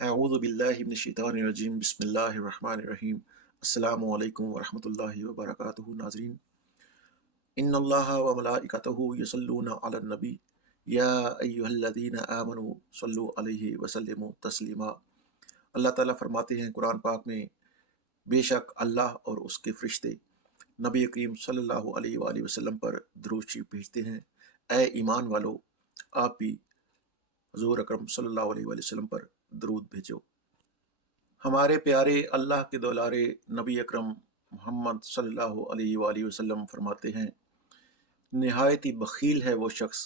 اعوذ باللہ من الشیطان الرجیم بسم اللہ الرحمن الرحیم السلام علیکم ورحمۃ اللہ وبرکاتہ ناظرین ان اللہ و ملائکتہ یصلون علی النبی یا ایہا الذین آمنوا صلوا علیہ وسلموا تسلیما۔ اللہ تعالیٰ فرماتے ہیں قرآن پاک میں، بے شک اللہ اور اس کے فرشتے نبی کریم صلی اللہ علیہ وآلہ وسلم پر درود شریف بھیجتے ہیں۔ اے ایمان والو، آپ بھی حضور اکرم صلی اللہ علیہ وآلہ وسلم پر درود بھیجو۔ ہمارے پیارے اللہ کے دولارے نبی اکرم محمد صلی اللہ علیہ وآلہ وسلم فرماتے ہیں، نہایت ہی بخیل ہے وہ شخص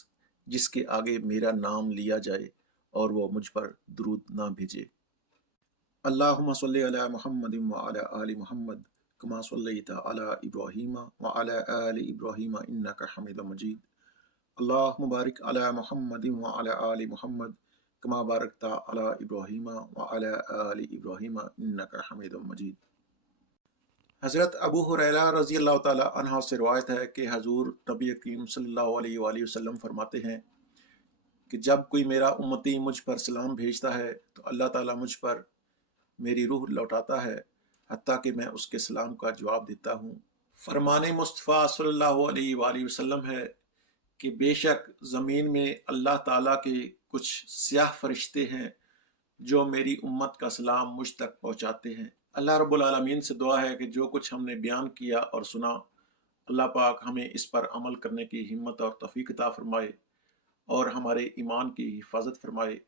جس کے آگے میرا نام لیا جائے اور وہ مجھ پر درود نہ بھیجے۔ اللہم صلی علی محمد وعلی آل محمد کما صلیت علی ابراہیم وعلی آل ابراہیم انک حمید مجید۔ اللہم بارک علی محمد وعلی آل محمد کما بارکت علی ابراہیم وعلی آل ابراہیم انک حمید مجید۔ حضرت ابو ہریرہ رضی اللہ تعالی عنہ سے روایت ہے کہ حضور نبی کریم صلی اللہ علیہ وآلہ وسلم فرماتے ہیں کہ جب کوئی میرا امتی مجھ پر سلام بھیجتا ہے تو اللہ تعالیٰ مجھ پر میری روح لوٹاتا ہے حتیٰ کہ میں اس کے سلام کا جواب دیتا ہوں۔ فرمان مصطفیٰ صلی اللہ علیہ وآلہ وسلم ہے کہ بے شک زمین میں اللہ تعالیٰ کے کچھ سیاہ فرشتے ہیں جو میری امت کا سلام مجھ تک پہنچاتے ہیں۔ اللہ رب العالمین سے دعا ہے کہ جو کچھ ہم نے بیان کیا اور سنا، اللہ پاک ہمیں اس پر عمل کرنے کی ہمت اور توفیق عطا فرمائے اور ہمارے ایمان کی حفاظت فرمائے۔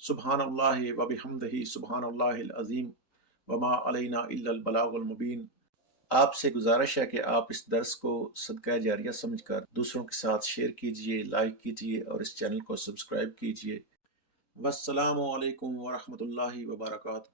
سبحان اللہ و بحمدہ سبحان اللہ العظیم وما علینا الا البلاغ المبین۔ آپ سے گزارش ہے کہ آپ اس درس کو صدقہ جاریہ سمجھ کر دوسروں کے ساتھ شیئر کیجئے، لائک کیجئے اور اس چینل کو سبسکرائب کیجئے۔ والسلام علیکم ورحمۃ اللہ وبرکاتہ۔